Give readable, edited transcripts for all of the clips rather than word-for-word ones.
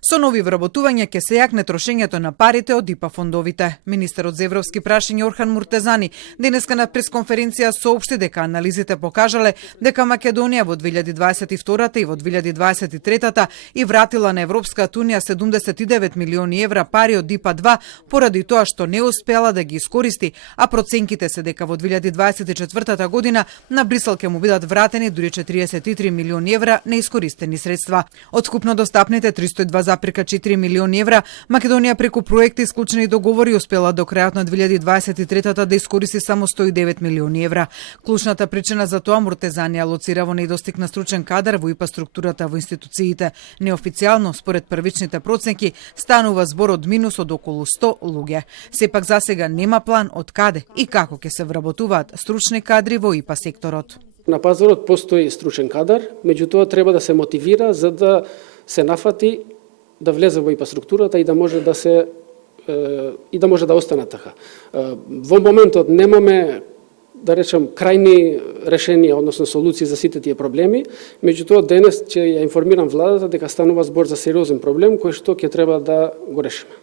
Со нови вработувања ќе се јакне трошењето на парите од ИПА фондовите. Министерот за европски прашања Орхан Муртезани денеска на пресконференција соопшти дека анализите покажале дека Македонија во 2022 и во 2023 и вратила на Европската унија 79 милиони евра пари од ИПА 2 поради тоа што не успела да ги искористи, а проценките се дека во 2024 година на Брисел ќе му бидат вратени дури 43 милиони евра неискористени средства. Од скупно достапните 302,4 милиони евра, Македонија преку проекти, исклучени договори, успела до крајот на 2023 да искористи само 109 милиони евра. Клучната причина за тоа Муртезани алоцира во недостиг на стручен кадар во ИПА структурата во институциите. Неофицијално, според првичните проценки, станува збор од минус од околу 100 луѓе. Сепак засега нема план од каде и како ќе се вработуваат стручни кадри во ИПА секторот. На пазарот постои стручен кадар, меѓутоа треба да се мотивира за да се нафати да влезе во ИПА структурата и да може да остане така. Во моментот немаме, да речем, крајни решенија, односно солуции за сите тие проблеми, меѓутоа денес ќе ја информирам владата дека станува збор за сериозен проблем кој што ќе треба да го решиме.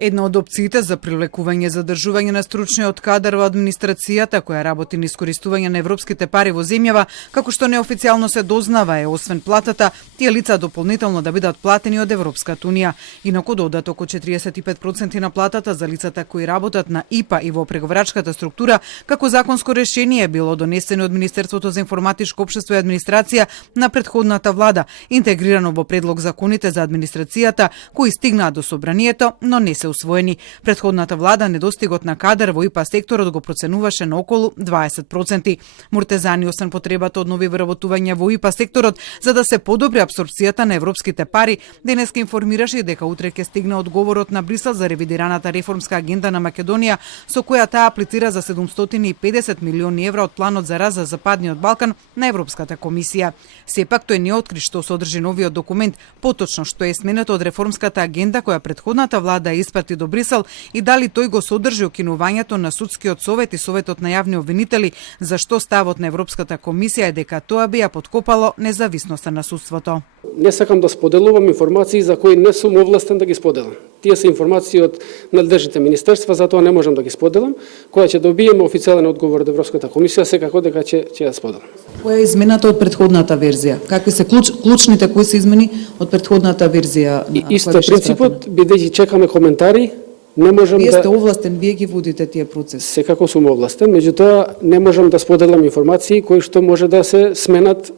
Една од опциите за привлекување и задржување на стручниот кадар во администрацијата која работи на искористување на европските пари во земјава, како што неофицијално се дознава е освен платата, тие лица дополнително да бидат платени од Европската унија. Инаку додат околу 45% на платата за лицата кои работат на ИПА и во преговарачката структура, како законско решение било донесено од Министерството за информатичко општество и администрација на претходната влада, интегрирано во предлог законите за администрацијата кои стигнаа до собранието, но не се усвоени. Претходната влада недостигот на кадар во ИПА секторот го проценуваше на околу 20%. Муртезани, освен потребата од нови вработувања во ИПА секторот за да се подобри апсорбцијата на европските пари, денеска информираше дека утре ќе стигне одговорот на Брисел за ревидираната реформска агенда на Македонија, со која таа аплицира за 750 милиони евра од планот за раз за Западниот Балкан на Европската комисија. Сепак тој не откри што содржи новиот документ, поточно што е сменето од реформската агенда која претходната влада испрати до Брисел и дали тој го содржи окинувањето на судскиот совет и советот на јавни обвинители, зашто ставот на Европската комисија е дека тоа би ја поткопало независноста на судството. Не сакам да споделувам информации за кои не сум овластен да ги споделам. Тие се информации од надлежните министерства, затоа не можам да ги споделам. Кога ќе добиеме официјален одговор од Европската комисија, секако дека ќе ја споделам. Која е измената од претходната верзија? Какви се клучните кои се измени од претходната верзија? Исто принципот, бидејќи чекаме коментари, не можам Вие сте овластен, вие ги водите тие процеси. Секако сум овластен, меѓутоа не можам да споделам информации кои што може да се сменат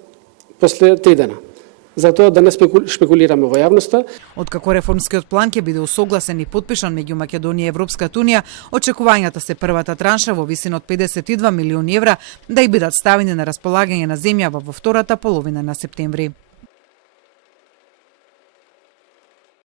после 3 дена. Затоа да не шпекулираме во јавноста. Откако реформскиот план ќе биде усогласен и подпишан меѓу Македонија и Европската унија, очекувањата се првата транша во висина од 52 милиони евра да и бидат ставени на располагање на земјава во втората половина на септември.